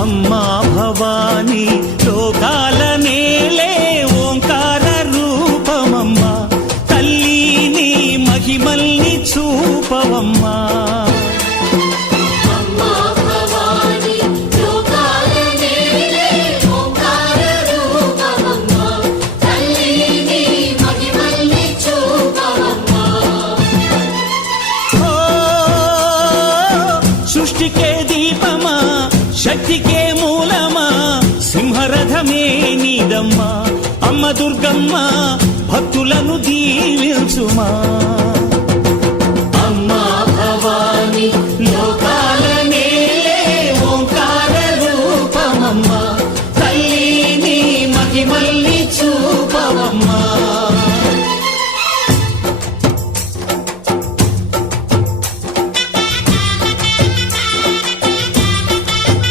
అమ్మా భవానీ లోకాల నేలే ఓంకార రూపమమ్మా తల్లి నీ మహిమల్ని చూపవమ్మా సృష్టికే దీపమా శక్తికే మూలమా సింహరథమే నీదమ్మా అమ్మ దుర్గమ్మ భక్తులను దీవించుమా